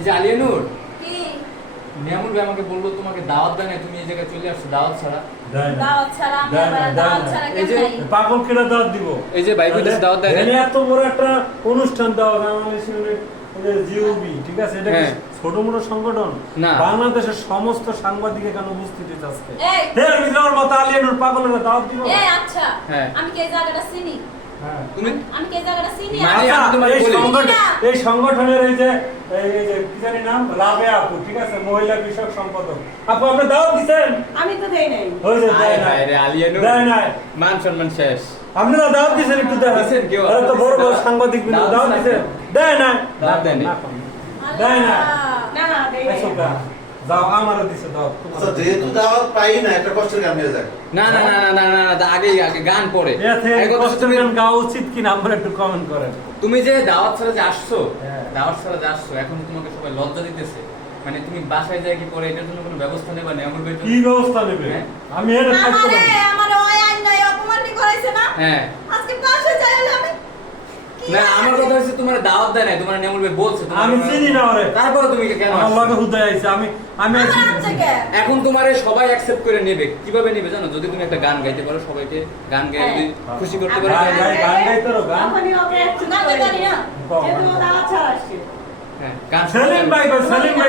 এই যে আলিয়ানুর, কি নিয়ামুল ভাই আমাকে বললো তোমাকে দাওয়াত দেয় না, তুমি এই জায়গায় চলে আসছো দাওয়াত ছাড়া। দাওয়াত ছাড়া আমি আবার দাওয়াত ছাড়া এই যে কেমন পাগল কেটে দাওয়াত দিব। এই যে ভাই কইতেছে দাওয়াত দেয় না। এত বড় একটা অনুষ্ঠান দাওয়াত বাংলাদেশ জিওবি, ঠিক আছে, এটা কি হ্যাঁ। ছোট মোটো সংগঠন না। বাংলাদেশের সমস্ত সাংবাদিক এখানে উপস্থিত হয়েছে আজকে। এই এর ভিতরে আমার মাথা আলিয়ানুর পাগলের দাওয়াত দিব। এই আচ্ছা হ্যাঁ। আমি কি এই জায়গাটা চিনি? হ্যাঁ। তুমি আমি কি এই জায়গাটা চিনি? মানে আচ্ছা, আমি তোমাকে এই বলি। সংগঠন- না। এই সংগঠনের এই যে কি জানি নাম, রাবেয়া আপু, ঠিক আছে, মহিলা বিষয়ক সম্পাদক আপু, আপনি দাওয়াত দিচ্ছেন? আমি তো দেই নাই। ওই যে দেয় আয় নাই। হায় রে আলিয়ানুর, দেয় নাই। মান সম্মান শেষ। আপনারা দাওয়াত দিচ্ছেন একটু দেখেন। দিছেন কেউ? এরা তো বড় বড় সাংবাদিক বিন্দু দাওয়াত দাওয়াত দিছেন? দিচ্ছেন? দেয় নাই। দাওয়াত দেয়নি। দেয় না। না না দেই নাই। এসব না। যাও, আমারও দিছে দাওয়াত। আচ্ছা, যেহেতু দাওয়াত পাই না, একটা কষ্টের গান হয়ে যায়। না না না না না না না, আগে আগে গান পড়ে। এতে এই কথা কষ্টের গান গাওয়া উচিত কিনা আমরা একটু কমেন্ট করেন। তুমি যে দাওয়াত ছাড়া যে আসছো, হ্যাঁ। দাওয়াত ছাড়া যে আসছো, এখন তোমাকে সবাই লজ্জা দিতেছে। মানে তুমি বাসায় যায় কি পরে এটার জন্য কোনো ব্যবস্থা নেবা নিয়ামুল ভাইয়ের কি জন্য? ব্যবস্থা নেবে? হ্যাঁ। আমি এটা থাকতে আমারে পারি। আমার ওই আইনাই অপমানটি করাইছে না? হ্যাঁ। আজকে পাশে চাইলে আমি কি না আর- আমার কথা হচ্ছে তোমার দাওয়াত দেয় নাই, তোমার নিয়ামুল ভাই বলছে তোমার- আমি চিনি না ওরে। তারপরে তুমি কেন আমার আসছো? লগে হুদায় আইছে। আমি আমার থেকে এখন তোমারে সবাই অ্যাকসেপ্ট করে নেবে। কিভাবে নেবে জানো? যদি তুমি একটা গান গাইতে পারো, সবাইকে গান গাইয়ে যদি খুশি করতে পারো। গান গাই, গান গাইতে পারো, গান। তখনই ওকে একটু গান গাইতে পারি না? যেহেতু ও দাওয়াত ছাড়া আসছে। হ্যাঁ, গান সেলিম ভাই, সেলিম ভাই